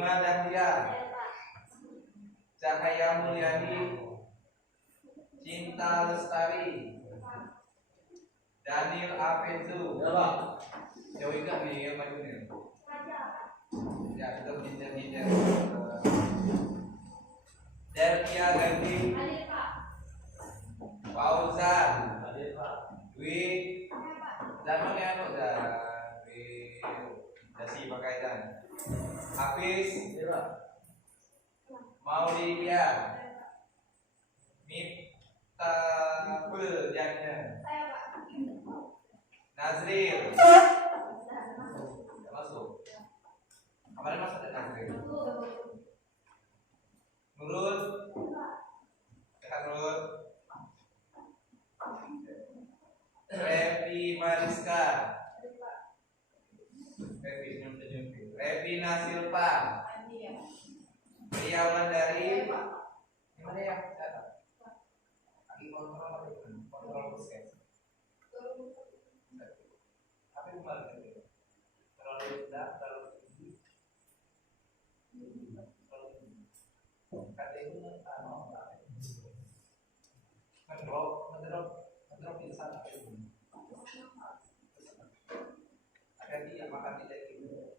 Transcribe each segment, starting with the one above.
Bunga Dahlia, Cahaya Mulyani, Cinta Lestari, Daniel Apezu. Ya Pak. Jauh enggak nih yang maju nih? Ya kita pindah-pindah. Delvia Ganti, Fauzan, Dwi, Jangan ya kok Dwi, Dasi pakai dan Hafiz, Maulidia, Miftahul Jannah, Nazril, masuk. Kemarin masuk ada Nazril. Nurul, Nurul, Revi Mariska, Revi Nasilpa, Ria Mandari, gimana ya? Lagi kontrol proses. Apa yang kemarin? Terlalu rendah, terlalu tinggi. Kata itu ngedrop di sana. Ada dia makan tidak gitu.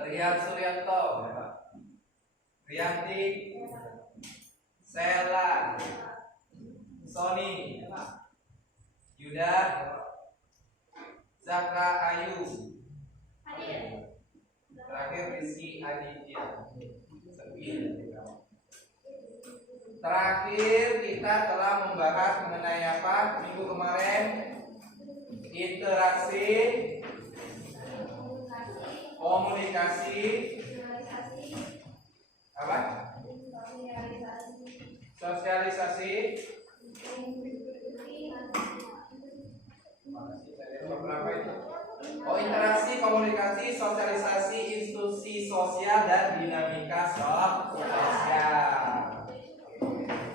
Rian Suryanto, Rianti, Sela, Sony, Yuda, Zakra Ayu, terakhir Rizky Aditya. Terakhir kita telah membahas mengenai apa minggu kemarin? Interaksi, komunikasi, apa? Sosialisasi. Berapa itu? Oh, interaksi, komunikasi, sosialisasi, institusi sosial dan dinamika sosial.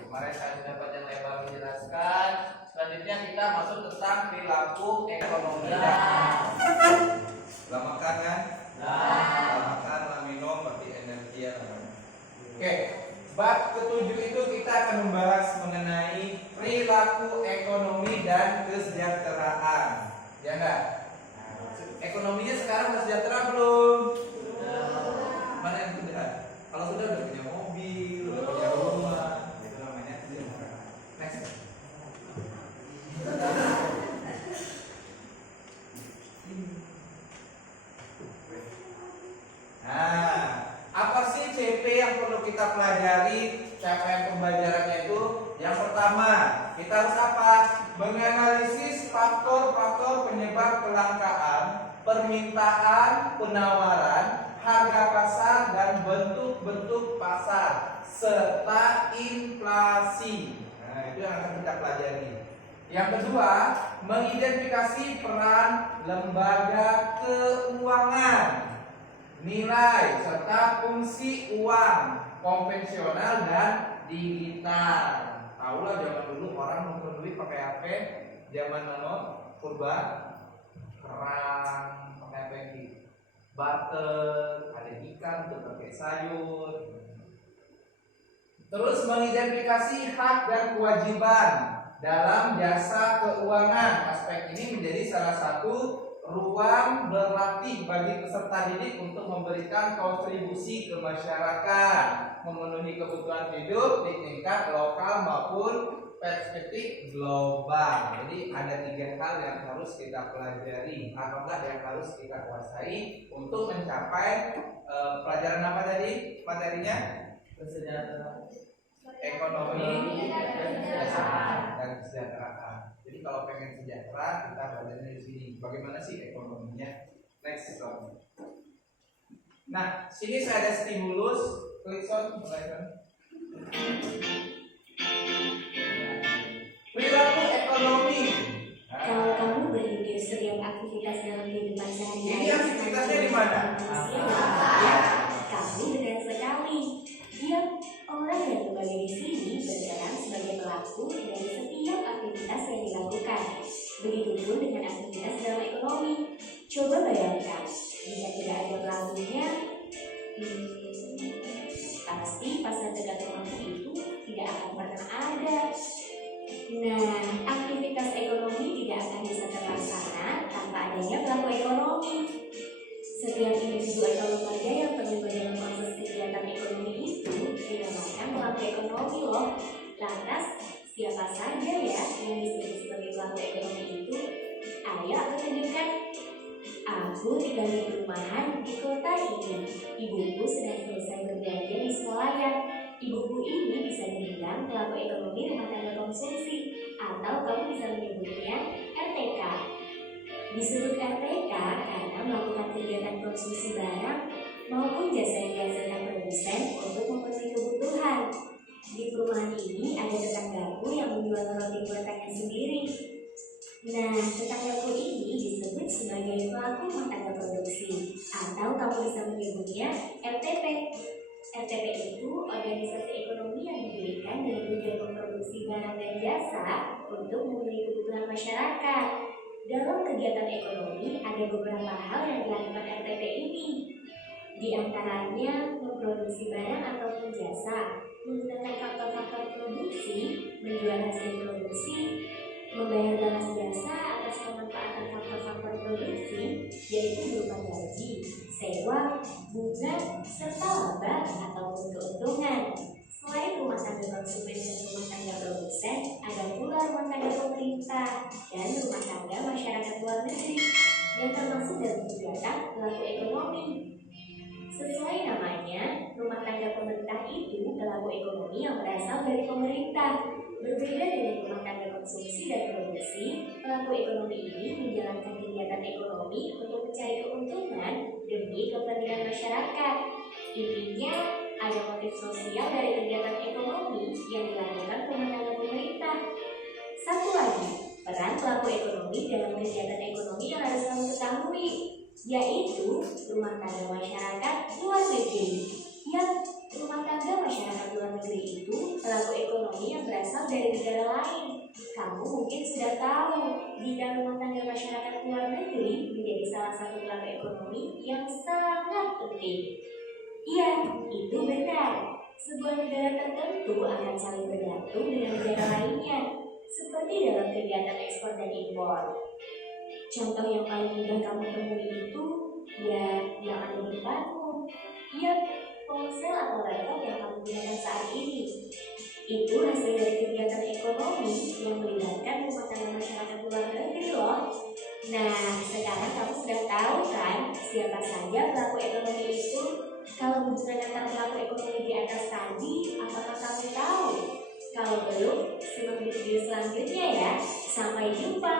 Kemarin saya sudah panjang lebar menjelaskan. Selanjutnya kita masuk tentang perilaku ekonomi. Lah makan kan? Lah makan, lah minum, berarti energi ya. Oke, bab ketujuh itu kita akan membahas mengenai perilaku ekonomi dan kesejahteraan. Ya enggak? Ekonominya sekarang sudah sejahtera belum? Mana yang sudah? Kalau sudah punya mobil, udah punya rumah, itu namanya kesejahteraan. Next. Nah, apa sih CP yang perlu kita pelajari? Capaian pembelajarannya itu yang pertama, kita harus apa? Menganalisis faktor-faktor penyebab kelangkaan, permintaan, penawaran, harga pasar dan bentuk-bentuk pasar serta inflasi. Nah, itu yang akan kita pelajari. Yang kedua, mengidentifikasi peran lembaga keuangan, nilai serta fungsi uang konvensional dan digital. Tahulah zaman dulu orang nuker duit pakai HP, zaman purba kerang pakai apa lagi? Barter, ada ikan untuk pakai sayur. Terus mengidentifikasi hak dan kewajiban dalam jasa keuangan. Aspek ini menjadi salah satu ruang berlatih bagi peserta didik untuk memberikan kontribusi ke masyarakat, memenuhi kebutuhan hidup di tingkat lokal maupun perspektif global. Jadi ada 3 hal yang harus kita pelajari, apakah yang harus kita kuasai untuk mencapai pelajaran apa tadi materinya? Kesejahteraan, ekonomi, dan kesejahteraan. Jadi kalau pengen sejahtera kita belajarnya di sini. Bagaimana sih ekonominya? Next slide. Nah, sini saya ada stimulus. Klik on, perilaku ekonomi. Kalau kamu berpikir setiap aktivitas dalam kehidupan sehari-hari, Ini aktivitasnya di mana? Ya, kamu benar sekali. Dia orang yang berbagai di sini berperan sebagai pelaku dari setiap aktivitas yang dilakukan. Begitupun dengan aktivitas dalam ekonomi. Coba bayangkan, jika tidak ada pelakunya, Pasti pasar dekat rumahku itu tidak akan pernah ada. Nah, aktivitas ekonomi tidak akan bisa terlaksana tanpa adanya pelaku ekonomi. Setiap individu atau lembaga yang terlibat dalam proses kegiatan ekonomi itu dinamakan pelaku ekonomi loh. Lantas, siapa saja ya yang disebut sebagai pelaku ekonomi itu? Ayo aku tunjukkan. Aku tinggal di perumahan di kota ini. Ibuku sedang selesai berbelanja di sekolahan. Ibuku ini bisa dibilang pelaku ekonomi rumah tangga konsumsi, atau kamu bisa menyebutnya RTK. Disebut RTK karena melakukan kegiatan konsumsi barang maupun jasa yang dihasilkan produsen untuk memenuhi kebutuhan. Di perumahan ini ada tetanggaku yang menjual roti buatannya sendiri. Nah, tetanggaku ini disebut sebagai pelaku rumah tangga produksi, atau kamu bisa menyebutnya RTP. RTP itu organisasi ekonomi yang didirikan dengan tujuan memproduksi barang dan jasa untuk memenuhi kebutuhan masyarakat. Dalam kegiatan ekonomi ada beberapa hal yang dilakukan RTP ini. Di antaranya memproduksi barang ataupun jasa, menggunakan faktor-faktor produksi, menjual hasil produksi, membayar balas jasa atas pemanfaatan faktor-faktor produksi, yaitu berupa gaji, sewa, bunga, serta laba ataupun keuntungan. Selain rumah tangga konsumen dan rumah tangga produsen, ada pula rumah tangga pemerintah dan rumah tangga masyarakat luar negeri yang termasuk dalam kegiatan pelaku ekonomi. Sesuai namanya, rumah tangga pemerintah itu pelaku ekonomi yang berasal dari pemerintah. Berbeda dengan rumah tangga konsumsi dan produksi, pelaku ekonomi ini menjalankan kegiatan ekonomi untuk mencari keuntungan demi kepentingan masyarakat. Intinya, ada motif sosial dari kegiatan ekonomi yang dilakukan rumah tangga pemerintah. Satu lagi, peran pelaku ekonomi dalam kegiatan ekonomi yang harus kamu ketahui, yaitu rumah tangga masyarakat luar negeri. Rumah tangga masyarakat luar negeri itu pelaku ekonomi yang berasal dari negara lain. Kamu mungkin sudah tahu jika rumah tangga masyarakat luar negeri menjadi salah satu pelaku ekonomi yang sangat penting. Iya, itu benar. Sebuah negara tertentu akan saling bergantung dengan negara lainnya, seperti dalam kegiatan ekspor dan impor. Contoh yang paling mudah kamu temui itu ya yang ada di depanmu. Ponsel atau laptop yang kamu gunakan saat ini. Itu hasil dari kegiatan ekonomi yang melibatkan rumah tangga masyarakat luar negeri loh. Nah, sekarang kamu sudah tahu kan siapa saja pelaku ekonomi itu? Kalau hubungan antara pelaku ekonomi di atas tadi, apakah kamu tahu? Kalau belum, simak di video selanjutnya ya. Sampai jumpa.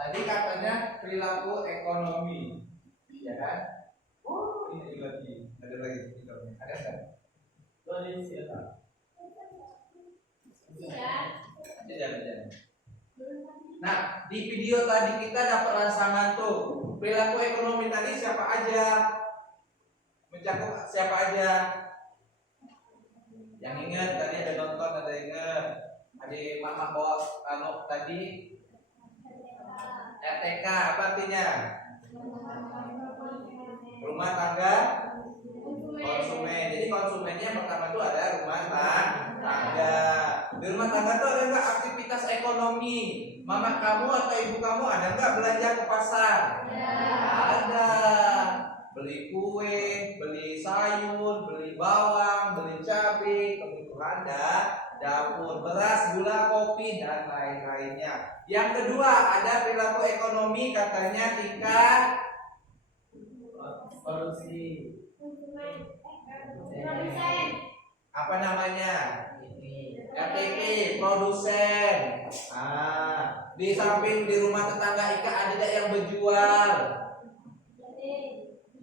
Tadi katanya perilaku ekonomi, ya kan? Oh, ini lagi, ada lagi, ada nggak? Ada siapa? Jangan. Nah, di video tadi kita dapat rangsangan tuh. Perilaku ekonomi tadi siapa aja? Mencakup siapa aja? Yang ingat tadi ada nonton, ada ingat. Ada mama bos, tadi. RTK apa artinya? Rumah tangga konsumen. Jadi konsumennya yang pertama itu ada rumah tangga. Di rumah tangga itu ada nggak aktivitas ekonomi? Mama kamu atau ibu kamu ada nggak belanja ke pasar? Ada. Beli kue, beli sayur, beli bawang, beli cabai, kebutuhan dapur, beras, gula, kopi, dan lain-lainnya. Yang kedua, ada perilaku ekonomi katanya tingkat produksi. Apa namanya? RTP, produsen. Di samping di rumah tetangga Ika ada yang berjual.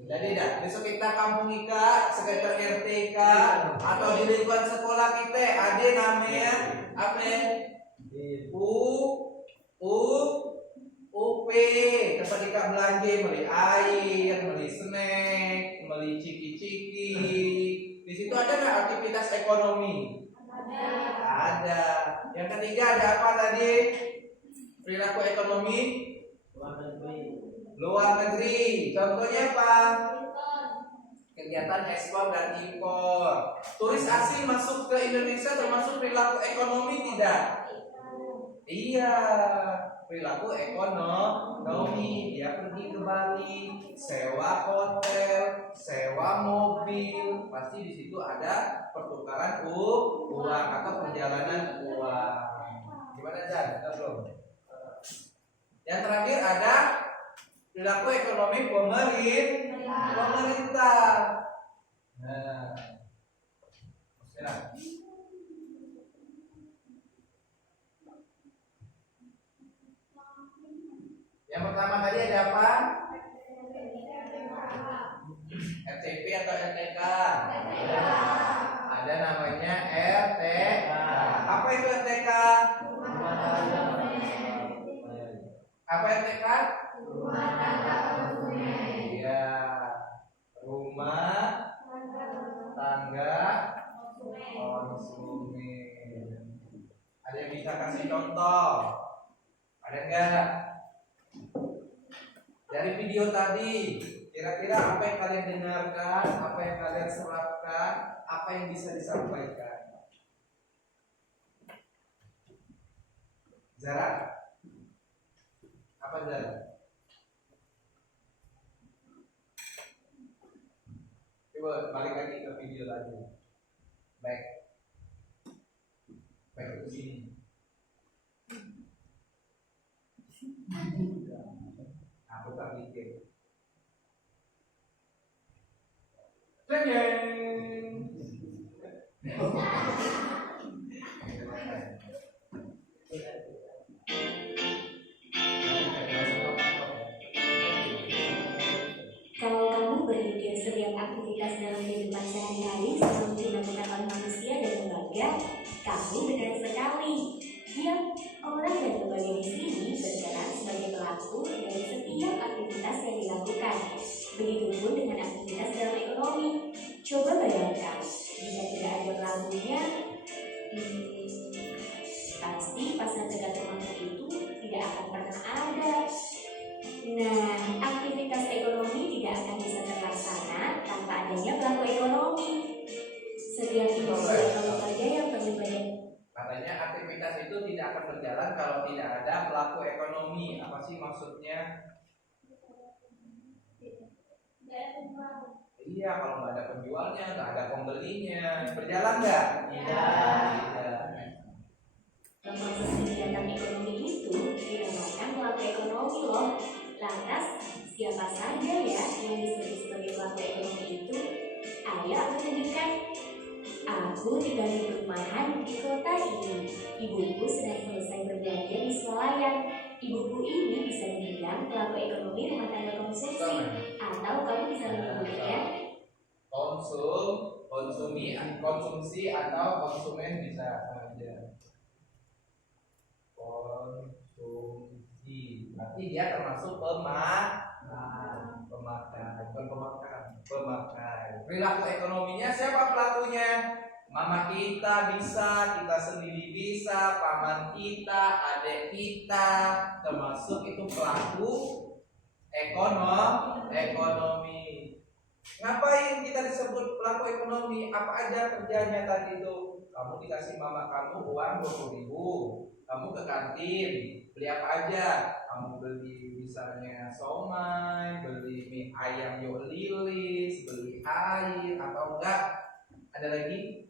Jadi di sekitar kampung Ika, sekitar RT Ika, atau di lingkungan sekolah kita ada namanya apa? UP, tempat Ika belanja, beli air, beli snack, beli ciki-ciki. Di situ ada nggak aktivitas ekonomi? Ada. Yang ketiga ada apa tadi? Perilaku ekonomi luar negeri. Contohnya apa? Kegiatan ekspor dan impor. Turis asing masuk ke Indonesia termasuk perilaku ekonomi tidak? Iya, perilaku ekonomi. Dia pergi ke Bali, sewa hotel, sewa mobil, pasti di situ ada pertukaran uang atau perjalanan uang. Gimana Jan? Kita belum. Yang terakhir ada perilaku ekonomi pemerintah. Nah, yang pertama tadi ada apa? RTP atau RTK? Ada namanya RTK. Apa itu RTK? Apa RTK? Iya, rumah tangga konsumen. Ada yang bisa kasih contoh? Ada enggak? Dari video tadi, kira-kira apa yang kalian dengarkan, apa yang kalian serapkan, apa yang bisa disampaikan? Zara? Apa Zara? Coba balik lagi ke video tadi. Baik ke sini. Aku tak mikir. Kalau kamu berpikir setiap aktivitas dalam kehidupan sehari-hari selalu dilakukan oleh manusia dan lembaga, kamu benar sekali. Ya, orang dan lembaga di sini berperan sebagai pelaku dari setiap aktivitas yang dilakukan. Begitupun dengan aktivitas dalam ekonomi. Coba bayangkan, jika tidak ada pelakunya, pasti pasar dekat rumahmu itu tidak akan pernah ada. Nah, aktivitas ekonomi tidak akan bisa terlaksana tanpa adanya pelaku ekonomi. Setiap individu atau lembaga yang terlibat. Katanya aktivitas itu tidak akan berjalan kalau tidak ada pelaku ekonomi. Apa sih maksudnya? Iya, kalau nggak ada penjualnya, nggak ada pembelinya, berjalan nggak? Tidak. Termasuk kegiatan ekonomi itu dinamakan pelaku ekonomi loh. Lantas, siapa saja ya yang disebut sebagai pelaku ekonomi itu? Ayo aku tunjukkan. Aku tinggal di perumahan di kota ini. Ibuku sedang selesai berbelanja di swalayan. Ibuku ini bisa dibilang pelaku ekonomi rumah tangga konsumsi, atau kamu bisa menyebutnya konsumsi atau konsumen bisa saja. Konsumsi, berarti dia termasuk pemakai. Perilaku ekonominya siapa pelakunya? Mama kita bisa, kita sendiri bisa, paman kita, adik kita, termasuk itu pelaku ekonomi. Ngapain kita disebut pelaku ekonomi? Apa aja kerjanya tadi itu? Kamu dikasih mama kamu uang 20.000, kamu ke kantin beli apa aja? Kamu beli misalnya somai, beli mie ayam yuk lilis, beli air atau enggak? Ada lagi?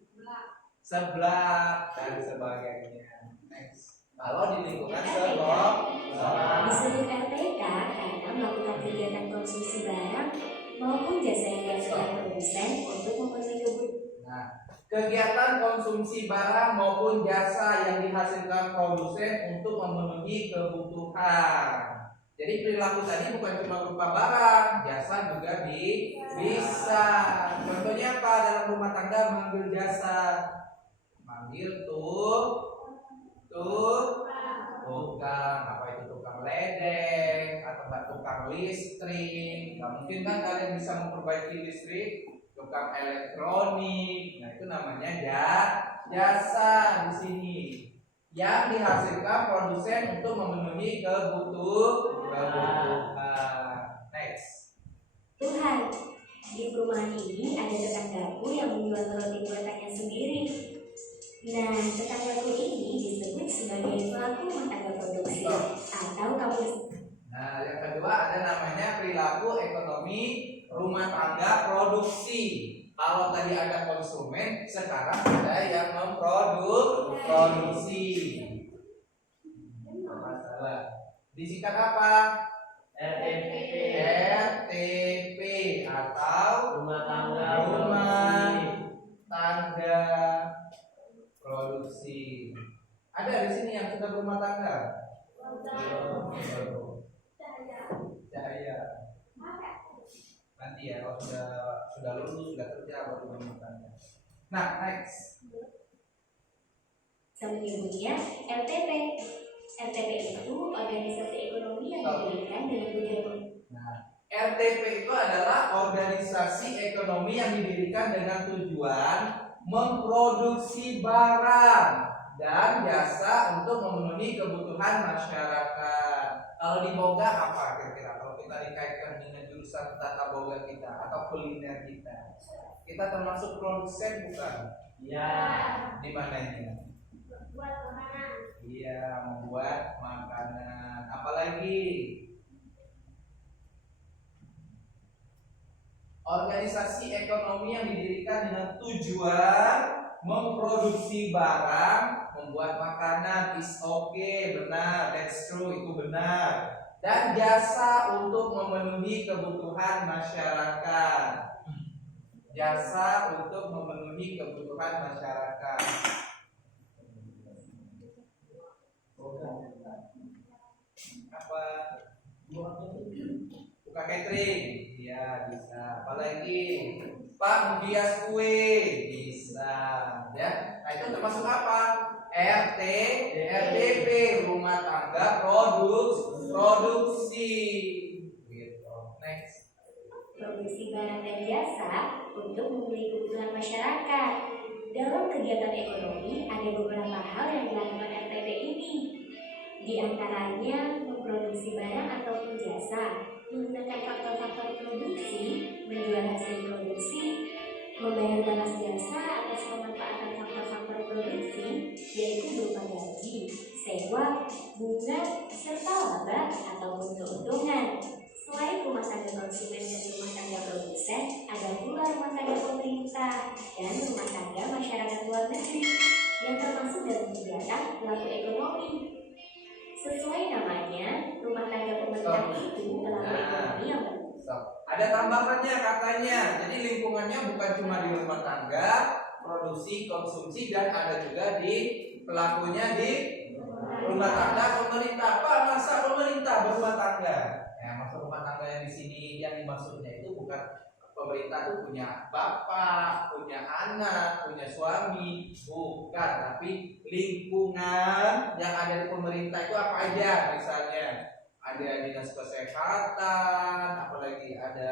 Seblak dan sebagainya. Next. Kalau di lingkungan disebut RTK karena melakukan kegiatan konsumsi barang maupun jasa yang dilakukan produsen untuk memenuhi kebutuhan. Nah, kegiatan konsumsi barang maupun jasa yang dihasilkan produsen untuk memenuhi kebutuhan. Jadi perilaku tadi bukan cuma berupa barang, jasa juga bisa. Contohnya apa? Dalam rumah tangga mengambil jasa, manggil tukang, apa itu tukang ledeng atau enggak tukang listrik. Nggak mungkin kan kalian bisa memperbaiki listrik, tukang elektronik. Nah itu namanya jasa di sini. yang dihasilkan produsen untuk memenuhi kebutuhan. Next. Tuhan, di perumahan ini ada tetanggaku yang menjual roti buatannya sendiri. Nah, tetanggaku ini disebut sebagai pelaku rumah tangga produksi atau kamu. Nah, yang kedua ada namanya perilaku ekonomi rumah tangga produksi. Kalau tadi ada konsumen, sekarang ada yang memproduksi. Masalah. Disingkat apa? RTP atau rumah tangga produksi. Ada di sini yang sudah berumah tangga? Cahaya. Nanti ya kalau sudah lulus, sudah kerja baru berumah tangga. Nah, next. Selanjutnya, RTP. RTP itu organisasi ekonomi yang didirikan dengan tujuan. Nah, RTP itu adalah organisasi ekonomi yang didirikan dengan tujuan memproduksi barang dan jasa untuk memenuhi kebutuhan masyarakat. Kalau di Boga apa kira-kira? Kalau kita dikaitkan dengan jurusan tata boga kita atau kuliner kita, kita termasuk produsen bukan? Iya. Di mana ini? Iya, membuat makanan. Apalagi organisasi ekonomi yang didirikan dengan tujuan memproduksi barang, membuat makanan. Is okay, benar, that's true, itu benar. Dan jasa untuk memenuhi kebutuhan masyarakat. Jasa untuk memenuhi kebutuhan masyarakat. Apa? Buka catering, ya bisa. Apalagi Pak menghias kue, bisa. Ya, nah itu termasuk apa? RTP, rumah tangga produksi. Gitu. Next. Produksi barang dan jasa untuk memenuhi kebutuhan masyarakat. Dalam kegiatan ekonomi ada beberapa hal yang dilakukan RTP ini. Di antaranya memproduksi barang ataupun jasa, menggunakan faktor-faktor produksi, menjual hasil produksi, membayar balas jasa atas pemanfaatan faktor-faktor produksi, yaitu berupa gaji, sewa, bunga, serta laba ataupun keuntungan. Selain rumah tangga konsumen dan rumah tangga produsen, ada pula rumah tangga pemerintah dan rumah tangga masyarakat luar negeri yang termasuk dalam kegiatan pelaku ekonomi. Sesuai namanya, rumah tangga pemerintah itu pelaku ekonomi yang ada tambahannya katanya. Jadi lingkungannya bukan cuma di rumah tangga, produksi, konsumsi, dan ada juga di pelakunya di rumah tangga pemerintah. Pak, masa pemerintah berumah tangga? Ya, maksud rumah tangga yang di sini yang dimaksudnya itu bukan pemerintah itu punya bapak, punya anak, punya suami, bukan, tapi lingkungan yang ada di pemerintah itu apa aja? Misalnya ada dinas kesehatan, apalagi ada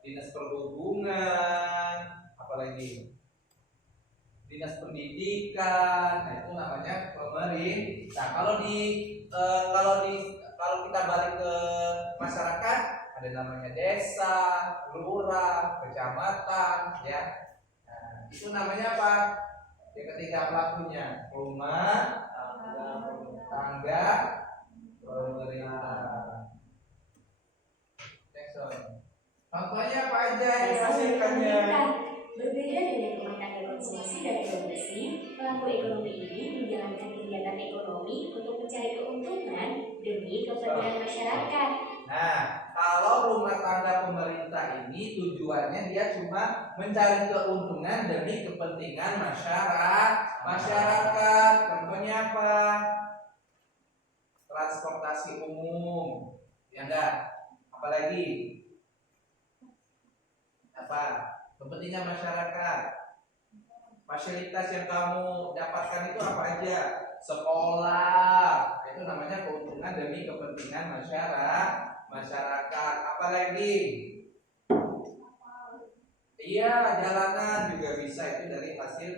dinas perhubungan, apalagi dinas pendidikan. Nah, itu namanya pemerintah. Kalau kita balik ke masyarakat, ada namanya desa, lurah, kecamatan, ya. Nah, itu namanya apa? Yang ketiga pelakunya rumah tangga pemerintah. Next one. Contohnya apa aja yang dihasilkannya? Berbeda dengan rumah tangga konsumsi dan produksi, pelaku ekonomi ini menjalankan kegiatan ekonomi untuk mencari keuntungan demi kepentingan masyarakat. Nah, kalau rumah tangga pemerintah ini tujuannya dia cuma mencari keuntungan demi kepentingan masyarakat. Contohnya apa? Transportasi umum, ya enggak? Apalagi apa? Kepentingan masyarakat. Fasilitas yang kamu dapatkan itu apa aja? Sekolah, itu namanya keuntungan demi kepentingan masyarakat. Apalagi? Iya, jalanan juga bisa, itu dari hasil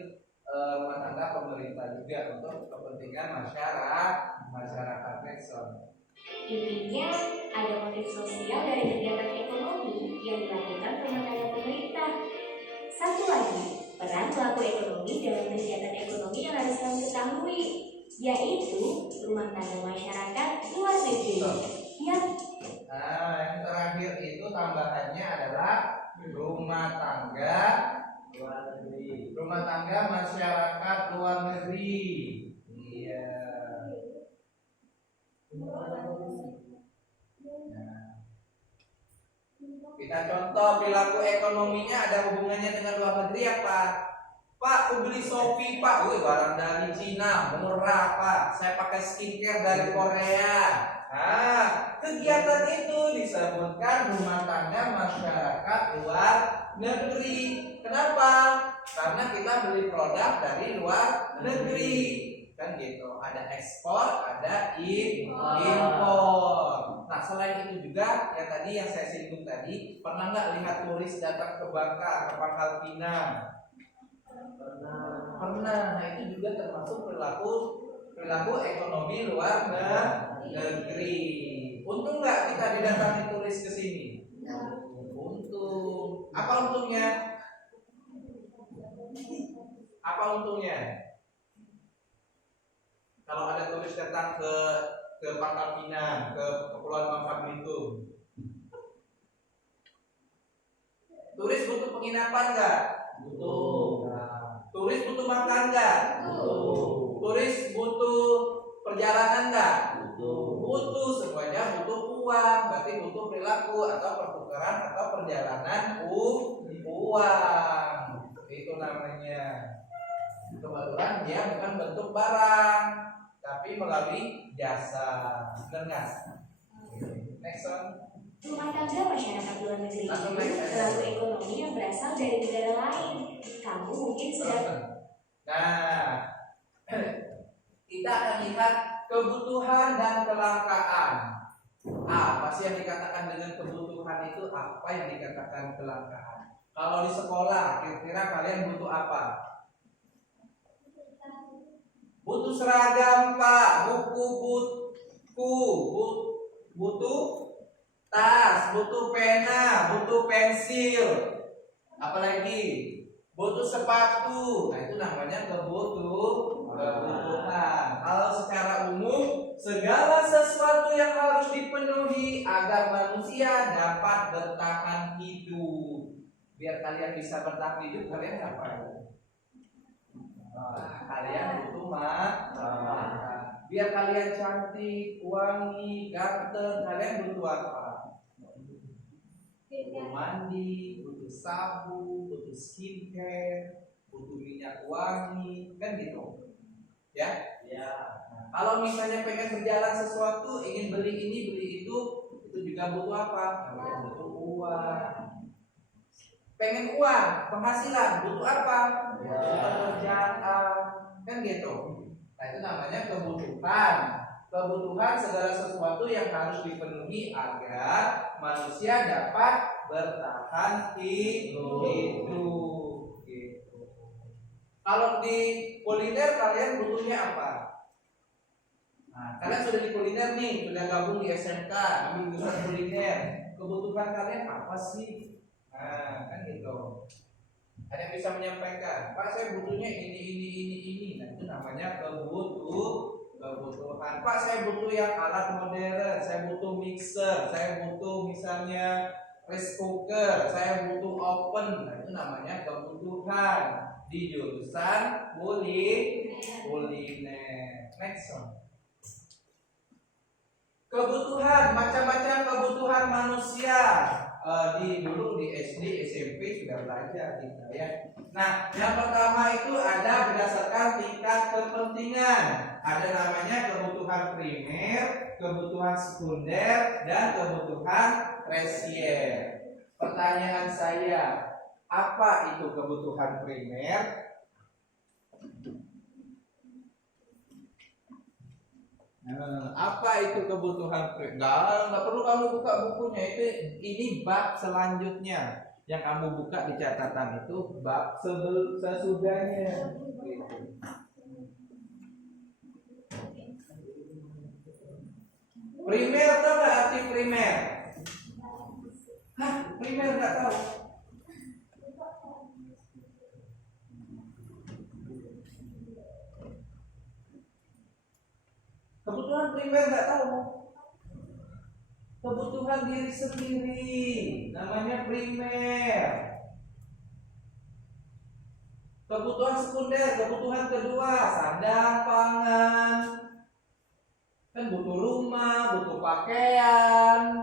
rumah tangga pemerintah juga untuk kepentingan masyarakat Nexon. Intinya, ada motif sosial dari kegiatan ekonomi yang dilakukan rumah tangga pemerintah. Satu lagi, peran pelaku ekonomi dalam kegiatan ekonomi yang harus kamu ketahui, yaitu rumah tangga masyarakat luar negeri. Ya. Nah, yang terakhir itu tambahannya adalah rumah tangga luar negeri. Rumah tangga masyarakat luar negeri. Iya. Nah, kita contoh perilaku ekonominya ada hubungannya dengan luar negeri apa? Pak, aku beli Shopee Pak, wih barang dari Cina, murah Pak. Saya pakai skincare dari Korea. Nah, kegiatan itu disebutkan rumah tangga masyarakat luar negeri. Kenapa? Karena kita beli produk dari luar negeri, kan gitu. Ada ekspor, ada impor. Nah, selain itu juga yang tadi yang saya singgung tadi, pernah nggak lihat turis datang ke Bangka, ke Pangkal Pinang? Pernah. Nah, itu juga termasuk perilaku ekonomi luar negeri. Untung nggak kita didatangi turis ke sini? Untung. Apa untungnya? Apa untungnya? Kalau ada turis datang ke Pangkal Pinang, ke Kepulauan Bangka Belitung, turis butuh penginapan nggak? Butuh. Turis butuh makan nggak? Butuh. Turis butuh perjalanan nggak? Butuh. Semuanya butuh uang. Berarti butuh perilaku atau pertukaran atau perjalanan uang. Itu namanya. Kebetulan dia bukan bentuk barang, tapi melalui jasa. Benar nggak? Next one. Rumah tangga masyarakat luar negeri itu Langsung next. pelaku ekonomi yang berasal dari negara lain. Kamu mungkin sudah. Nah, kita akan lihat kebutuhan dan kelangkaan. Apa sih yang dikatakan dengan kebutuhan itu? Apa yang dikatakan kelangkaan? Kalau di sekolah, kira-kira kalian butuh apa? Butuh seragam, Pak. Butuh tas, butuh pena, butuh pensil. Apalagi? Butuh sepatu. Nah, itu namanya kebutuhan. Kalau secara umum, segala sesuatu yang harus dipenuhi agar manusia dapat bertahan hidup. Biar kalian bisa bertahan hidup, kalian ngapain? Kalian butuh makan. Biar kalian cantik, wangi, ganteng, kalian butuh apa? Butuh mandi, butuh sabun, butuh skincare, butuh minyak wangi, kan gitu. Ya? Nah, kalau misalnya pengen berjalan sesuatu, ingin beli ini, beli itu juga butuh apa? Butuh uang. Pengen uang, penghasilan, butuh apa? Pekerjaan, kan gitu. Nah, itu namanya kebutuhan. Kebutuhan segala sesuatu yang harus dipenuhi agar manusia dapat bertahan hidup. Gitu. Kalau di kuliner kalian butuhnya apa? Nah, kalian sudah di kuliner nih, sudah gabung di SMK, ambil jurusan kuliner. Kebutuhan kalian apa sih? Nah, kan gitu. Ada yang bisa menyampaikan, Pak, saya butuhnya ini. Nah, itu namanya kebutuhan. Pak, saya butuh yang alat modern, saya butuh mixer, saya butuh misalnya rice cooker, saya butuh oven. Nah, itu namanya kebutuhan di jurusan kuliner. Next one. Kebutuhan, macam-macam kebutuhan manusia. Dulu di SD, SMP sudah belajar kita ya. Nah, yang pertama itu ada berdasarkan tingkat kepentingan. Ada namanya kebutuhan primer, kebutuhan sekunder, dan kebutuhan tersier. Pertanyaan saya, apa itu kebutuhan primer? Apa itu kebutuhan primer? Nggak perlu kamu buka bukunya, ini bab selanjutnya. yang kamu buka di catatan itu bab sesudahnya. Primer atau nggak arti primer? Hah, primer nggak tahu? Kebutuhan primer nggak tahu? Kebutuhan diri sendiri, namanya primer. Kebutuhan sekunder, kebutuhan kedua, sandang, pangan. Kan butuh rumah, butuh pakaian.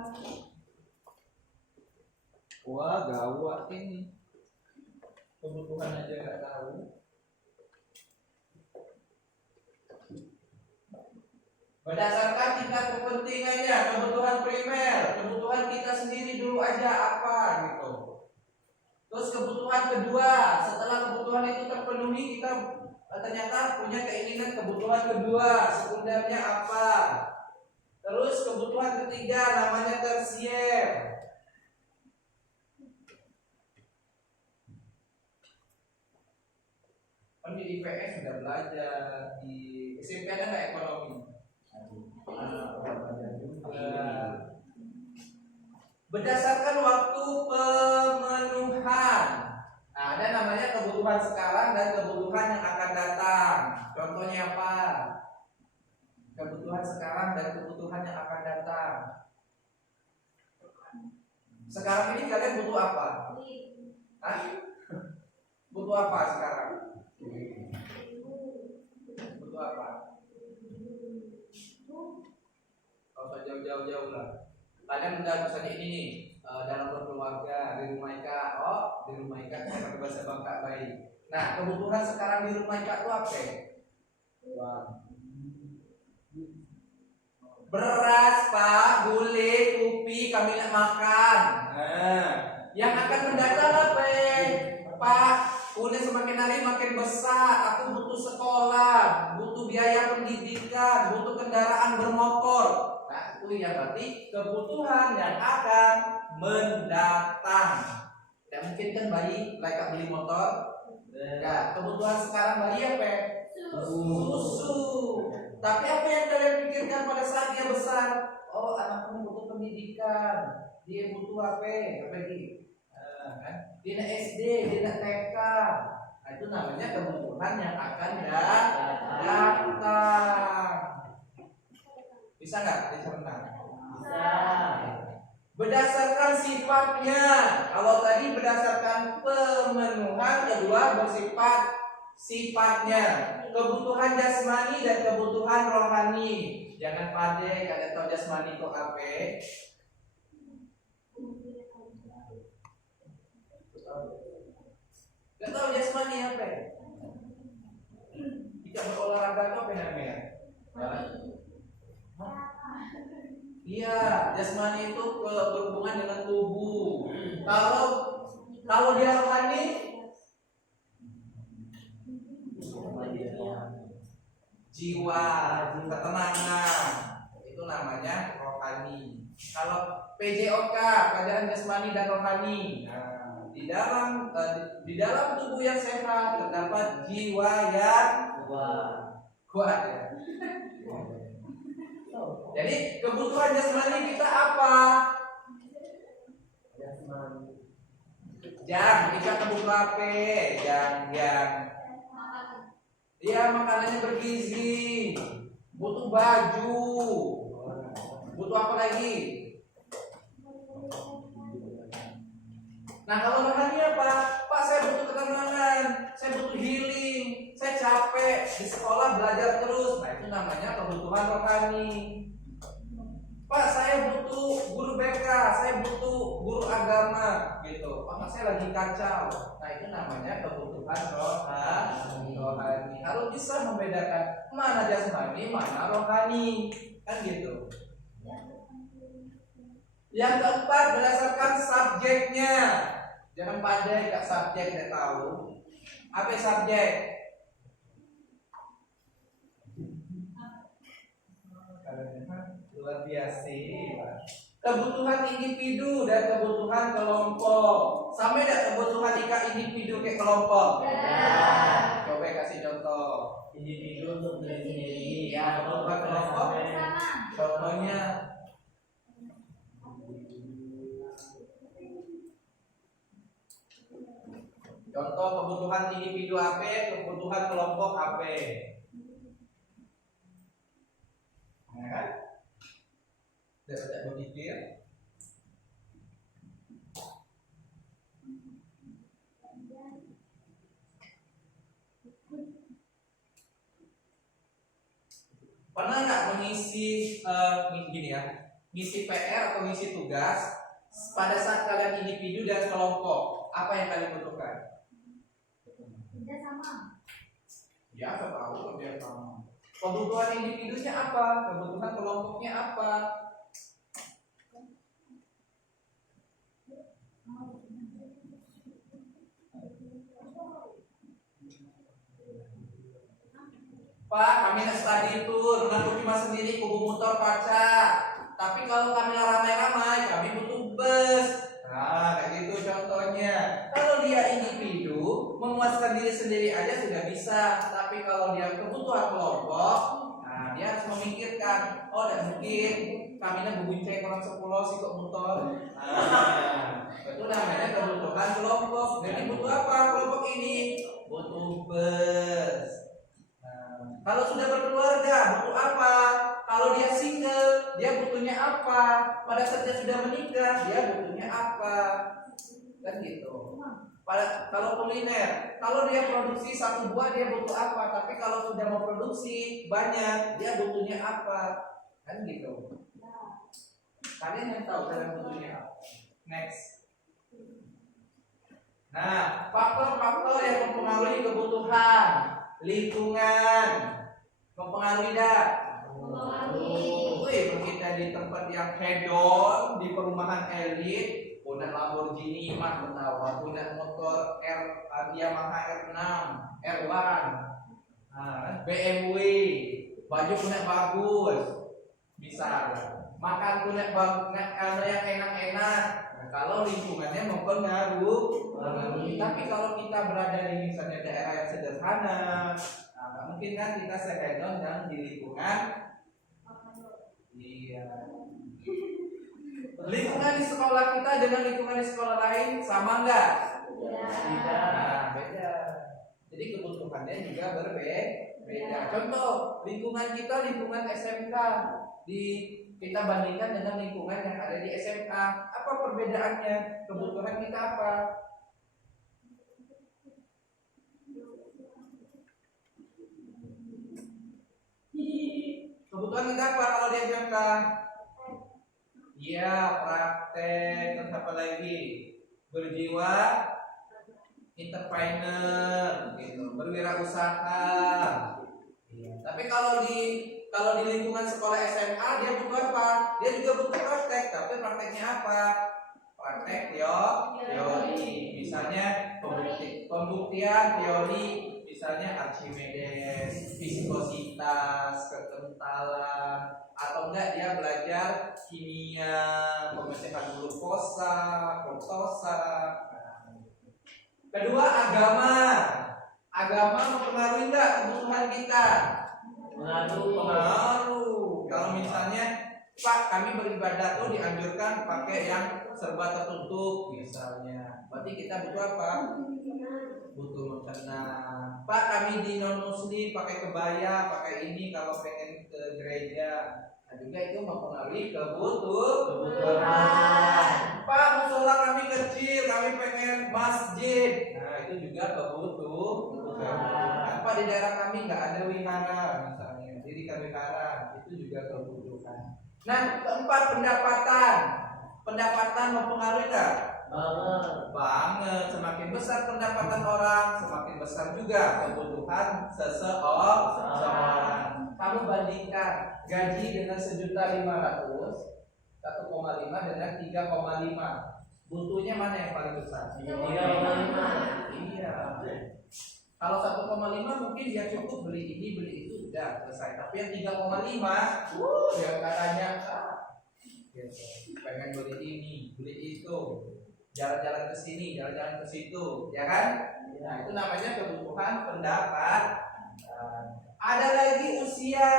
Wah, gawat ini. Kebutuhan aja nggak tahu. Berdasarkan tingkat kepentingannya, kebutuhan primer, kebutuhan kita sendiri dulu aja apa gitu. Terus kebutuhan kedua, setelah kebutuhan itu terpenuhi, kita ternyata punya keinginan kebutuhan kedua, sekundernya apa. Terus kebutuhan ketiga namanya tersier. Kan di IPS sudah belajar, di SMP ada nggak ekonomi? Berdasarkan waktu pemenuhan. Nah, ada namanya kebutuhan sekarang dan kebutuhan yang akan datang. Contohnya apa? Kebutuhan sekarang dan kebutuhan yang akan datang. Sekarang ini kalian butuh apa? Hah? Butuh apa sekarang? Butuh apa? Kalau usah jauh-jauh lah. Kalian udah misalnya ini nih, dalam berkeluarga di rumah Ika. Oh, di rumah Ika pakai bahasa Bangka baik. Nah, kebutuhan sekarang di rumah Ika itu apa? Uang. Beras, Pak, gulai, kopi, kami nak makan. Nah, yang akan mendatang apa? Pak, udah semakin hari makin besar. Aku butuh sekolah, butuh biaya pendidikan, butuh kendaraan bermotor. Nah, itu ya berarti kebutuhan yang akan mendatang. Tidak mungkin kan bayi mereka beli motor. Ya, kebutuhan sekarang bayi apa? Susu. Tapi apa yang kalian pikirkan pada saat dia besar? Oh, anakku butuh pendidikan. Dia butuh apa? Apa lagi? Kan? Dia nak SD, dia nak TK. Nah, itu namanya kebutuhan yang akan datang. Bisa nggak dicerna? Bisa. Berdasarkan sifatnya. Kalau tadi berdasarkan pemenuhan, kedua bersifat sifatnya. Kebutuhan jasmani dan kebutuhan rohani. Jangan pandai kalian tahu jasmani itu apa? Gak tahu jasmani apa? Jika berolahraga itu apa namanya? Iya, jasmani itu berhubungan dengan tubuh. Kalau dia rohani, jiwa, ketenangan, itu namanya rohani. Kalau PJOK, pelajaran jasmani dan rohani. Nah, di dalam tubuh yang sehat terdapat jiwa yang kuat ya. Jadi kebutuhan jasmani kita apa? Kita kebutuhan apa? Dia makanannya bergizi, butuh baju, butuh apa lagi? Nah, kalau rohani apa? Pak, saya butuh ketenangan, saya butuh healing, saya capek di sekolah belajar terus. Nah, itu namanya kebutuhan rohani. Pak, saya butuh guru BK, saya butuh guru agama, gitu. Pak, saya lagi kacau. Nah, itu namanya kebutuhan rohani. Harus bisa membedakan mana jasmani, mana rohani, kan gitu. Yang keempat, berdasarkan subjeknya. Jangan pandai gak subjek tidak tahu. Apa subjek? Luar biasa. Kebutuhan individu dan kebutuhan kelompok. Sama tidak kebutuhan individu ke kelompok? Coba kasih contoh. Individu untuk diri sendiri. Ya, kebutuhan kelompok. Contohnya contoh kebutuhan individu AP, kebutuhan kelompok AP. Ya kan? Tidak berpikir. Pernah nggak mengisi gini ya, ngisi PR atau ngisi tugas pada saat kalian individu dan kelompok, apa yang kalian butuhkan? Ya, saya tahu kerja sama. Kebutuhan individunya apa? Kebutuhan kelompoknya apa? Pak, kami study tour, aku cuma sendiri, kubu motor kaca. Tapi kalau kami ramai-ramai, kami butuh bus. Nah, kayak gitu contohnya. Kalau dia individu, memuaskan diri sendiri aja sudah bisa. Tapi kalau dia kebutuhan kelompok, nah dia harus memikirkan, oh tidak mungkin kami berbincang orang 10 sih kok motor. Nah, itu namanya kebutuhan kelompok. Jadi butuh apa kelompok ini? Butuh bus. Kalau sudah berkeluarga, butuh apa? Kalau dia single, dia butuhnya apa? Pada saat dia sudah menikah, dia butuhnya apa? Kan gitu. Kalau kuliner, kalau dia produksi satu buah, dia butuh apa? Tapi kalau sudah mau produksi banyak, dia butuhnya apa? Kan gitu. Kalian yang tahu kalian butuhnya apa? Next. Nah, faktor-faktor yang mempengaruhi kebutuhan lingkungan mempengaruhi tidak? Wih, kita di tempat yang hedon di perumahan elit, punya Lamborghini mah ketawa, punya motor Yamaha R6, R1, BMW, baju punya bagus, bisa makan punya ada yang enak-enak. Nah, kalau lingkungannya mempengaruhi. Tapi kalau kita berada di misalnya daerah yang sederhana, nah, mungkin kan kita sehedon dan di lingkungan. Iya. Lingkungan di sekolah kita dengan lingkungan di sekolah lain sama enggak? Nah, beda. Jadi kebutuhannya juga berbeda. Contoh, lingkungan kita lingkungan SMK kita bandingkan dengan lingkungan yang ada di SMA. Apa perbedaannya? Kebutuhan kita apa? Kebutuhan kita apa kalau di SMK? Iya, praktek. Terus apa lagi? Berjiwa entrepreneur, gitu. Berwirausaha. Iya. Tapi kalau di lingkungan sekolah SMA dia butuh apa? Dia juga butuh praktek, tapi prakteknya apa? Praktek teori. Misalnya pembuktian teori, misalnya Archimedes, viskositas, kekentalan, atau enggak dia belajar kimia, pemecahan glukosa, fruktosa. Kedua, agama. Agama mempengaruhi enggak kebutuhan kita? Pengaruh. Kalau misalnya, Pak, kami beribadah tuh dianjurkan pakai yang serba tertutup misalnya. Berarti kita butuh apa? Butuh mukena. Pak, kami di non muslim pakai kebaya, pakai ini kalau pengen ke gereja. Nah, juga itu mempengaruhi kebutuhan. Pak, musola kami kecil, kami pengen masjid. Nah, itu juga kebutuhan. Pak, di daerah kami nggak ada wihara misalnya, dirikan wihara, itu juga kebutuhan. Nah, keempat, pendapatan mempengaruhi nggak? Banget. Semakin besar pendapatan orang, semakin besar juga kebutuhan seseorang. Kamu bandingkan gaji dengan 1.500.000, 1,5 dengan 3,5. Butuhnya mana yang paling besar? 3,5. Iya. Kalau 1,5 mungkin dia cukup beli ini beli itu udah selesai. Tapi yang 3,5, yang katanya gitu. pengen beli ini, beli itu, jalan-jalan ke sini, jalan-jalan ke situ, ya kan? Nah, itu namanya kebutuhan pendapatan. Ada lagi usia.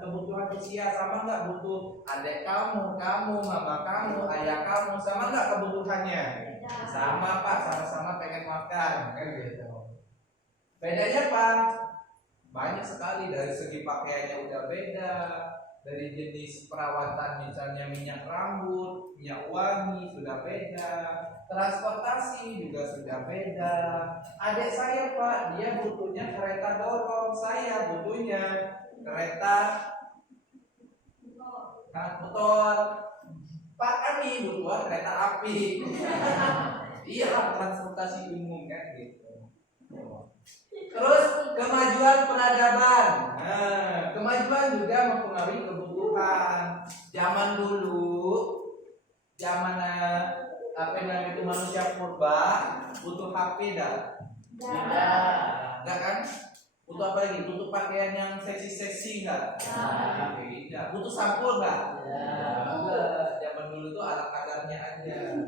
Kebutuhan usia sama nggak? Butuh adik kamu, mama kamu, ayah kamu, sama nggak kebutuhannya? Sama Pak, sama-sama pengen makan, kan gitu. Bedanya apa? Banyak sekali, dari segi pakaiannya udah beda, dari jenis perawatan misalnya minyak rambut, minyak wangi sudah beda, transportasi juga sudah beda. Adik saya Pak, dia butuhnya kereta dorong, saya butuhnya kereta motor. Pak kami butuh kereta api. Iya, transportasi umum kan gitu. Terus kemajuan peradaban. Kemajuan juga mempengaruhi kebutuhan. Zaman dulu, zaman apa namanya itu manusia purba, butuh HP dah. Enggak kan? Butuh apa lagi? Butuh pakaian yang seksi-seksi enggak? Tidak. Butuh sampul enggak? Enggak. Zaman dulu tuh ala kadarnya aja.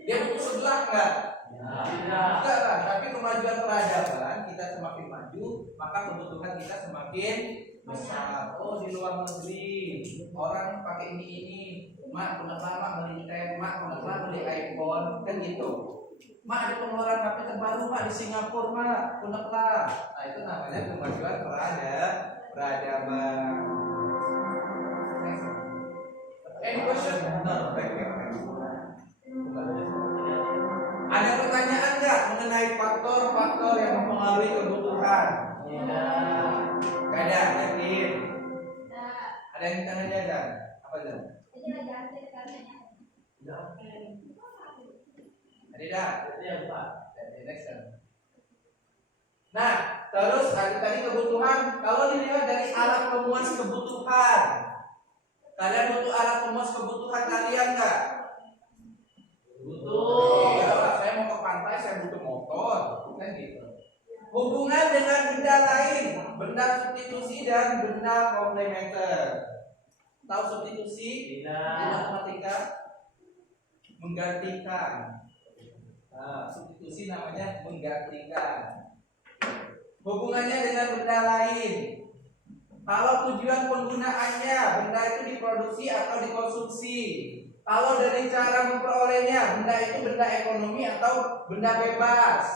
Dia butuh sebelah enggak? Enggak lah, tapi kemajuan peradaban kita semakin maju, maka kebutuhan kita semakin besar. Oh, di luar negeri orang pakai ini, mak kenapa beli teh, mak kenapa beli iPhone, kan gitu. Mak ada pengeluaran HP terbaru mak di Singapura mak, kenapa? Nah itu namanya kemajuan peradaban. Any question? No, back. Ada pertanyaan nggak mengenai faktor-faktor yang mempengaruhi kebutuhan? Gak ada, yakin? Ada yang tanya aja? Apa aja? Ada? Next. Nah, terus tadi kebutuhan. Kalau dilihat dari alat pemuas kebutuhan, kalian butuh alat pemuas kebutuhan kalian nggak? Butuh. Ya, saya mau ke pantai, saya butuh motor, kan gitu. Hubungan dengan benda lain, benda substitusi dan benda komplementer. Tahu substitusi? Di matematika menggantikan. Substitusi namanya menggantikan. Hubungannya dengan benda lain. Kalau tujuan penggunaannya, benda itu diproduksi atau dikonsumsi. Kalau dari cara memperolehnya, benda itu benda ekonomi atau benda bebas.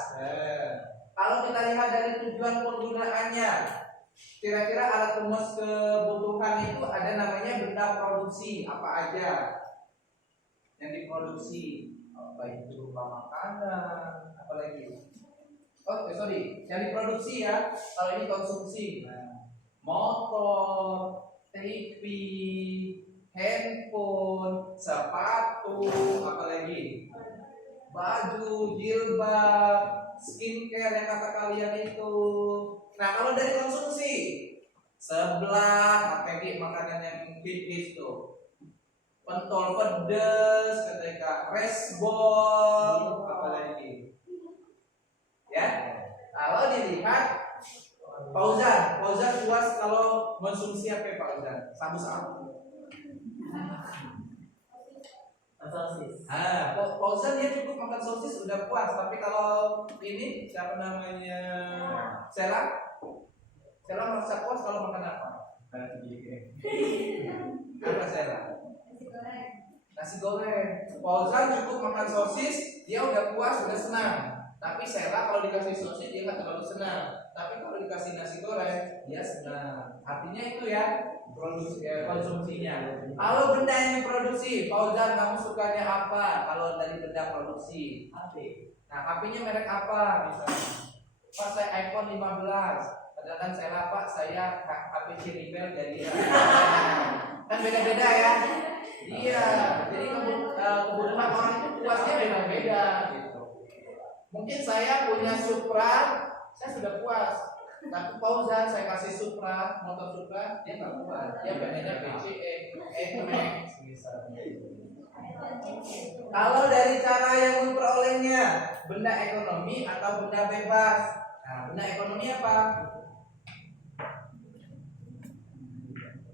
Kalau kita lihat dari tujuan penggunaannya, kira-kira alat pemuas kebutuhan itu ada namanya benda produksi. Apa aja yang diproduksi? Baik itu berupa makanan, apalagi? Yang diproduksi ya. Kalau ini konsumsi, motor, TV, handphone, sepatu, apalagi? Baju, jilbab, skincare yang kata kalian itu. Nah kalau dari konsumsi, sebelah, apalagi makanan yang hits tuh, pentol pedes, ketika resbol, apalagi? Ya, kalau dilihat Fauzan puas kalau konsumsi apa Fauzan? Sabu-sabu. Sosis. Fauzan dia cukup makan sosis udah puas, tapi kalau ini siapa namanya Sela merasa puas kalau makan apa? Apa Sela? Nasi goreng. Fauzan cukup makan sosis, dia udah puas, udah senang. Tapi Sela kalau dikasih sosis dia nggak terlalu senang. Tapi kalau dikasih nasi goreng dia senang. Artinya itu ya produksi konsumsinya. Kalau benda yang diproduksi, Fauzan kamu sukanya apa? Kalau dari benda produksi, HP. Nah, HP-nya merek apa misalnya? Pak saya iPhone 15. Padahal kan saya HP Ciribel jadi kan beda-beda ya. Iya, jadi kebutuhan orang itu puasnya beda-beda gitu. Mungkin saya punya Supra, saya sudah puas. Tapi Fauzan saya kasih Supra, motor Supra, dia nggak puas. Dia pengennya PCE, Max misalnya. Kalau dari cara yang memperolehnya, benda ekonomi atau benda bebas. Nah, benda ekonomi apa?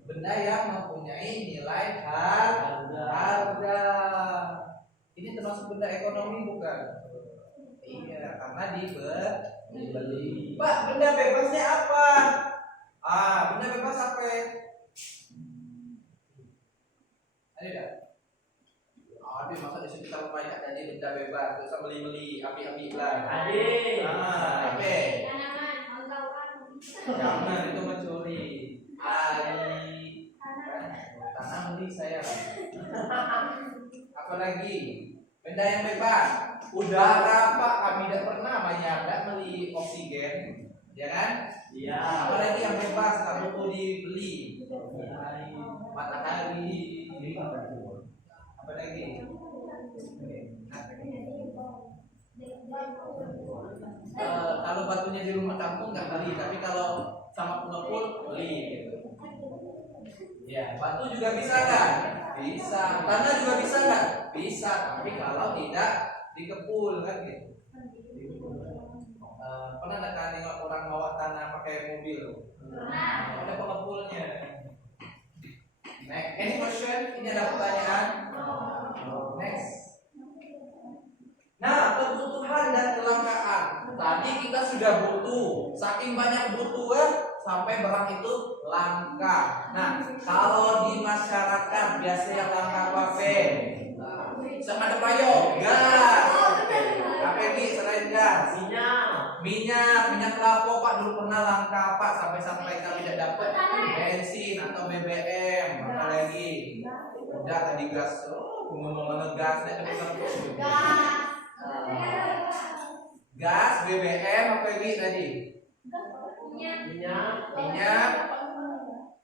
Benda yang mempunyai nilai harga. dibeli. Pak, benda bebasnya apa? Benda bebas apa? Ada enggak? Ada, masa di sekitar rumah tadi benda bebas, bisa beli-beli api-api lah. Adik. Apa? Jangan itu mencuri. Tanah beli saya. Apalagi benda yang bebas. Udara Pak, kami tidak pernah banyak beli oksigen, ya kan? Iya. Apalagi yang bebas, kamu mau dibeli. Matahari. Apa lagi? Kalau batunya di rumah kampung nggak beli, tapi kalau sama pengepul beli gitu. Ya, batu juga bisa kan? Bisa. Tanah juga bisa kan? Bisa, tapi kalau tidak dikepul kan gitu. Pernah nggak kan nengok orang bawa tanah pakai mobil? Ada pengepulnya. Next, any question? Ini ada pertanyaan? Next. Nah, kebutuhan dan kelangkaan. Tadi kita sudah butuh, saking banyak butuh sampai barang itu langka. Nah, kalau di masyarakat biasanya langka apa? Ada payo, gas. Apa lagi selain gas? Minyak kelapa Pak dulu pernah langka Pak sampai kami tidak dapat bensin atau BBM. Apalagi udah tadi gas, ngomong gas, gas, BBM, apa lagi tadi? Minyak.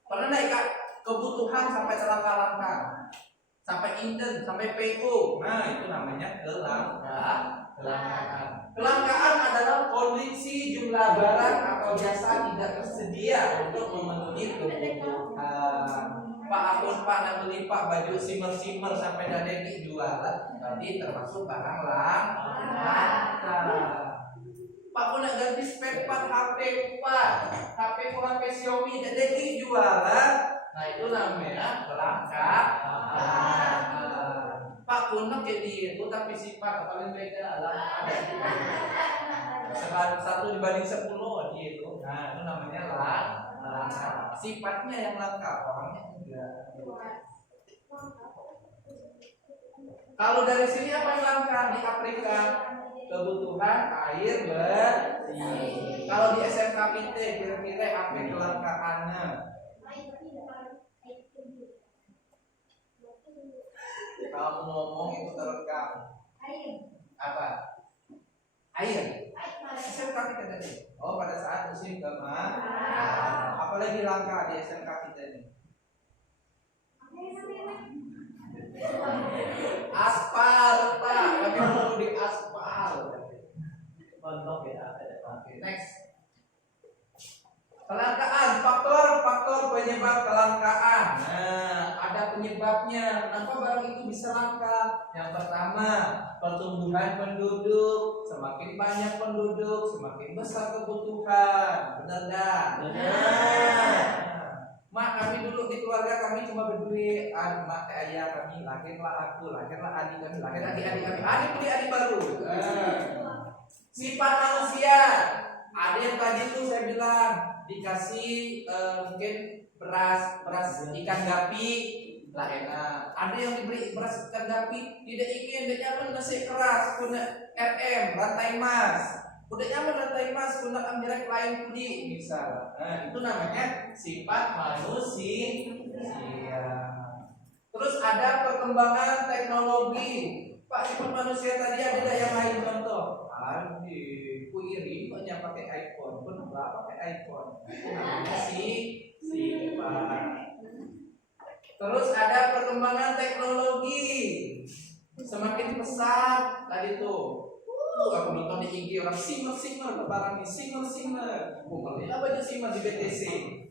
Pernah nggak Kak kebutuhan sampai selangka-langka, sampai inden, sampai PO? Nah itu namanya kelangkaan. Kelangkaan adalah kondisi jumlah barang atau jasa tidak tersedia untuk memenuhi kebutuhan. Pak akun Pak nak beli Pak baju simmer sampai dadeki jualan, tadi termasuk barang langka. Pak mau nak ganti spare part HP Pak, HP Xiaomi dadeki jualan, nah itu namanya kelangkaan. Pak kuno kayak itu tapi sifat paling beda lah ada. Satu dibanding 10 dia itu. Nah, itu namanya langka. Sifatnya yang langka, orangnya enggak. Kalau dari sini apa yang langka di Afrika? Kebutuhan air bersih. Kalau di SMK PT kira-kira apa kelangkaannya? Kalau ngomong itu terekam. Apa? Air. SMK kita tadi. Oh, pada saat musim kemarau. Apalagi langka di SMK kita ini? Aspal, Pak. Kami perlu di aspal. Contoh ya. Next. Kelangkaan, faktor penyebab kelangkaan. Nah, ada penyebabnya. Kenapa barang itu bisa langka? Yang pertama, pertumbuhan penduduk. Semakin banyak penduduk, semakin besar kebutuhan. Benar enggak? Benar. Mak, kami dulu di keluarga kami cuma berdua. Mak ayah kami, lahirlah aku, lahirlah adik kami, lahir adik-adik kami. Adik baru. Sifat manusia. Ada yang tadi tuh saya bilang dikasih mungkin beras ikan gapi lah enak. Ada yang diberi beras ikan gapi tidak ingin, tidak nyaman nasi keras, guna RM rantai mas, udah nyaman rantai mas, guna ambil lain pudi misal. Nah itu namanya sifat manusia. Terus ada perkembangan teknologi. Pak, sifat manusia tadi ada yang lain contoh? Ku iri banyak pakai iPhone, pun nggak pakai iPhone. Namanya sifat. Terus ada perkembangan teknologi, semakin pesat tadi tuh. Aku nonton di IG orang simmer lebaran ini simmer. Beli apa aja simmer di BTC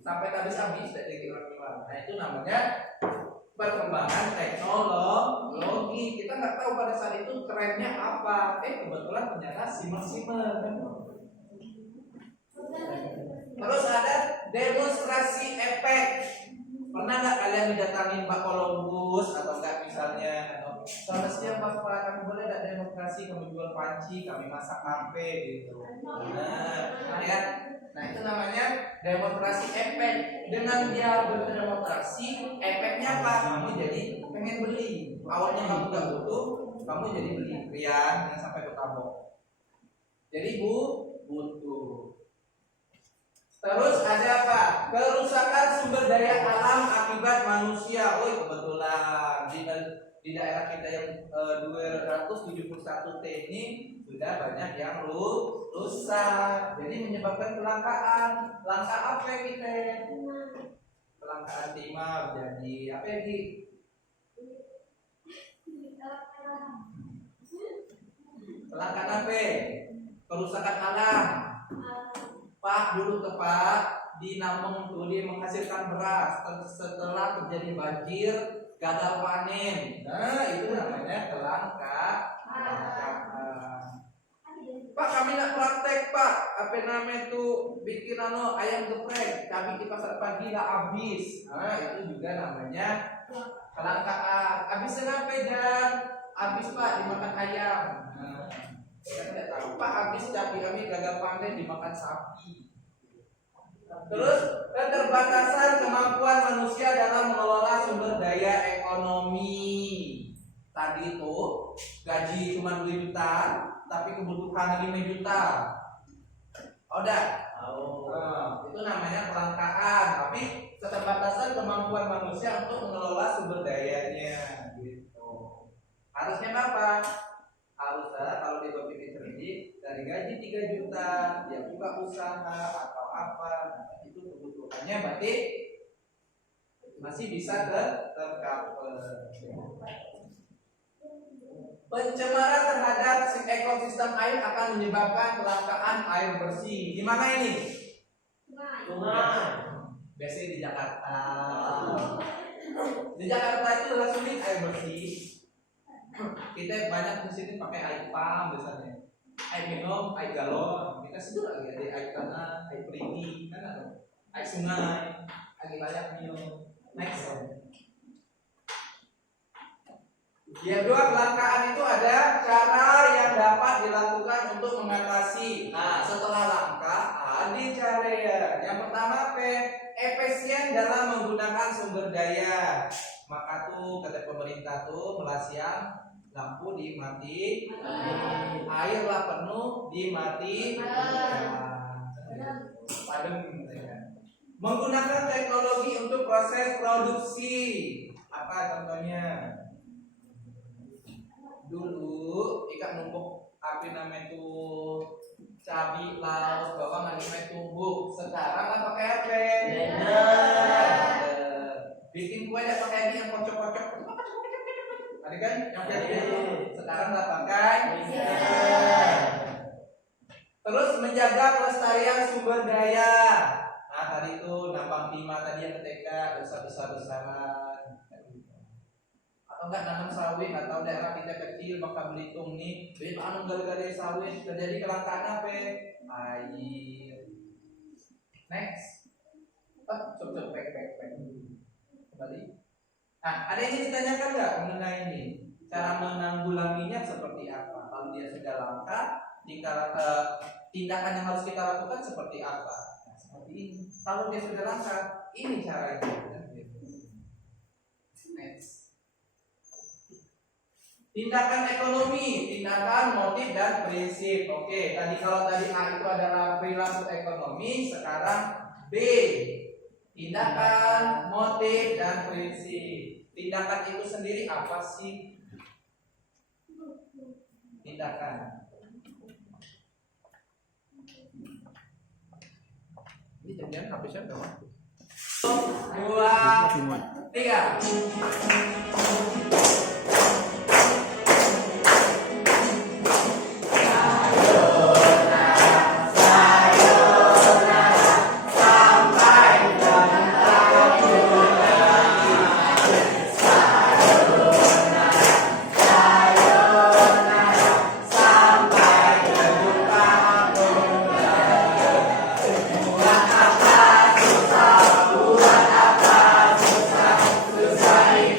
sampai habis dari orang. Nah itu namanya perkembangan teknologi. Kita nggak tahu pada saat itu trennya apa. Kebetulan ternyata simmer. Terus ada demonstrasi efek. Pernah nggak kalian didatangin Pak Columbus atau enggak misalnya Selamat siang Bapak, kami boleh ada demonstrasi, kami jual panci, kami masak kafe gitu. Nah, lihat. Nah itu namanya demonstrasi efek. Dengan dia berdemonstrasi, efeknya apa? Kamu jadi pengen beli. Awalnya kamu gak butuh, kamu jadi beli. Rian, jangan sampai ketabok. Jadi butuh. Terus ada apa? Kerusakan sumber daya alam akibat manusia. Oh kebetulan di daerah kita yang 271 T ini sudah banyak yang rusak. Jadi menyebabkan kelangkaan. Langka apa kita? Kelangkaan timah jadi apa lagi? Kelangkaan apa? Kerusakan alam. Pak dulu ke Pak di Namung tuh dia menghasilkan beras. Setelah terjadi banjir, gagal panen. Nah itu namanya kelangkaan. Pak kami nak praktek Pak. Apa namanya tuh bikin ayam geprek. Kami di pasar pagi lah habis. Nah itu juga namanya kelangkaan. Habis kenapa Jan? Habis Pak dimakan ayam. Nah, saya tidak tahu Pak habis cabai kami gagal panen dimakan sapi. Terus keterbatasan kemampuan manusia dalam mengelola sumber daya ekonomi. Tadi itu gaji cuma 2 juta, tapi kebutuhan 5 juta. Udah. Itu namanya kelangkaan. Tapi keterbatasan kemampuan manusia untuk mengelola sumber dayanya. Gitu. Harusnya apa? Harusnya kalau dia berpikir cerdik dari gaji 3 juta dia buka usaha atau apa, nah, itu kebutuhannya berarti masih bisa tercover. Pencemaran terhadap ekosistem air akan menyebabkan kelangkaan air bersih. Di mana ini? Sungai. Biasanya di Jakarta. Di Jakarta itu adalah sulit air bersih. Kita banyak di sini pakai air pump biasanya. Air minum, air galon. Kita sedih lagi ada air tanah, air perigi, kan ada air sungai, air layak minum. Next. Yang kedua, kelangkaan itu ada cara yang dapat dilakukan untuk mengatasi. Nah, setelah langka, ada cara ya. Yang pertama, efisien dalam menggunakan sumber daya. Maka tuh kata pemerintah tuh melasiang lampu dimati, airlah penuh dimati, padam. Menggunakan teknologi untuk proses produksi. Apa contohnya? Dulu ikan numpuk api namanya itu cabai laos bawang namanya tumbuk. Sekarang lah pakai apa? Bikin kue tidak pakai ini yang kocok-kocok. Ada kan yang kayak gitu. Sekarang lah pakai. Terus menjaga kelestarian sumber daya. Nah tadi itu nambang timah tadi yang ketika besar-besaran. Atau enggak nanam sawit atau daerah kita kecil Bangka Belitung nih, tanam gara-gara sawit terjadi kelangkaan apa? Air. Next. Coba back. Kembali. Nah, ada yang ditanyakan nggak mengenai ini? Cara menanggulanginya seperti apa? Kalau dia sudah langka, tindakan yang harus kita lakukan seperti apa? Nah, seperti ini. Kalau dia sudah langka, ini caranya. Next. Tindakan ekonomi, tindakan motif dan prinsip. Oke, kalau tadi A itu adalah perilaku ekonomi, sekarang B tindakan, motif dan prinsip. Tindakan itu sendiri apa sih? Tindakan. Ini jadian habisnya berapa? 2, 3. Susah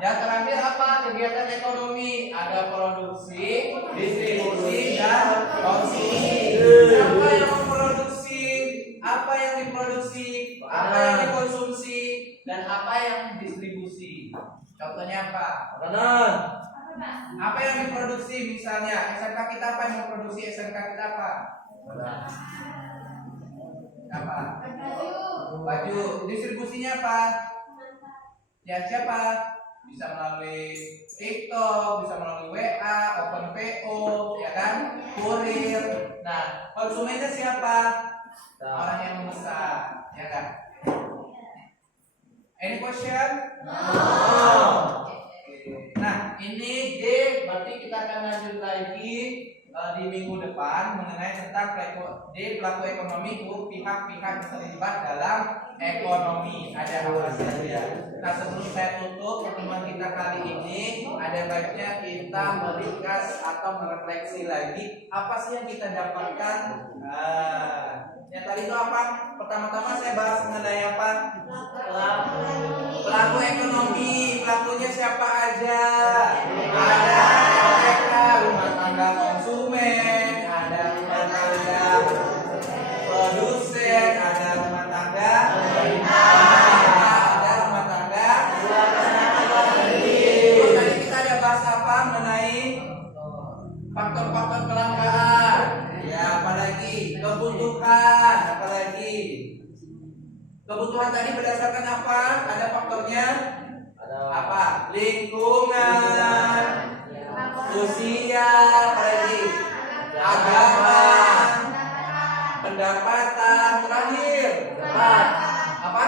Yang terakhir apa? Kegiatan ekonomi. Ada produksi, distribusi, dan konsumsi. Apa yang memproduksi? Apa yang diproduksi? Apa yang dikonsumsi? Dan apa yang distribusi? Contohnya apa? Makanan. Apa yang diproduksi? Misalnya SMK kita apa yang memproduksi SMK kita apa? Apa? Baju. Distribusinya apa? Ya siapa? Bisa melalui TikTok, bisa melalui WA, Open PO, ya kan? Kurir. Nah, konsumennya siapa? Orang yang memesan, ya kan? Any question? Nah, ini D, berarti kita akan lanjut lagi di minggu depan mengenai tentang pelaku ekonomi itu pihak-pihak yang terlibat dalam ekonomi. Ada apa saja? Nah, sebelum saya tutup pertemuan kita kali ini, ada baiknya kita meringkas atau merefleksi lagi apa sih yang kita dapatkan. Yang tadi itu apa? Pertama-tama saya bahas mengenai apa? Pelaku ekonomi. Pelakunya siapa aja? Ada mereka rumah tangga konsumen, ada rumah tangga produsen, ada rumah tangga ada rumah tangga. Terus tadi kita ada bahas apa mengenai faktor-faktor kelangkaan. Ya, apalagi kebutuhan, apalagi kebutuhan tadi berdasarkan apa? Ada faktornya apa? Lingkungan, sosial, apalagi agama, pendapatan, terakhir apa?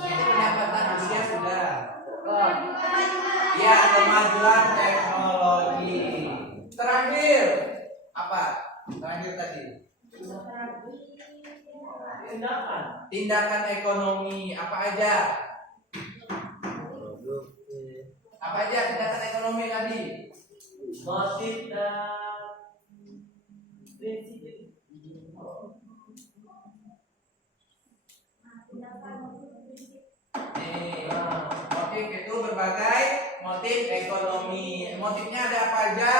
Pendapatan usia sudah. Ya, kemajuan teknologi. Terakhir apa? Terakhir tadi. Tindakan ekonomi apa aja? Apa aja tindakan ekonomi tadi? Motif dan prinsip. Motif itu berbagai motif ekonomi. Motifnya ada apa aja?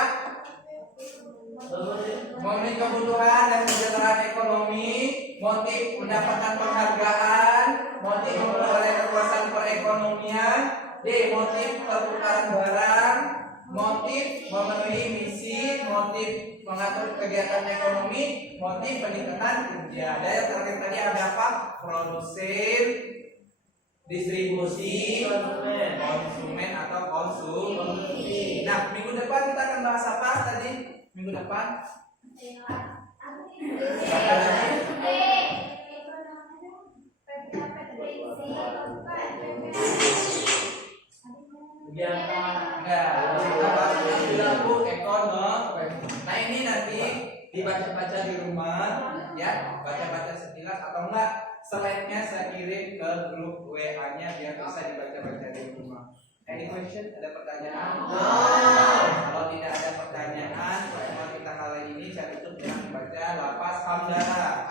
Motif kebutuhan dan kesejahteraan ekonomi, motif mendapatkan penghargaan, motif memperoleh kekuasaan perekonomian, D. Motif pertukaran barang, motif memenuhi misi, motif mengatur kegiatan ekonomi, motif peningkatan kerja. Dan yang terakhir tadi ada apa? Produsen, distribusi, konsumen atau konsumsi. Nah, minggu depan kita akan bahas apa tadi? Minggu depan? Nah, ini nanti dibaca-baca di rumah, ya, baca-baca sekilas atau enggak slide-nya saya kirim ke grup WA-nya biar bisa dibaca-baca di rumah. Any question? Ada pertanyaan? Kalau tidak ada pertanyaan, pertemuan kita kali ini saya tutup dengan membaca lafaz hamdalah.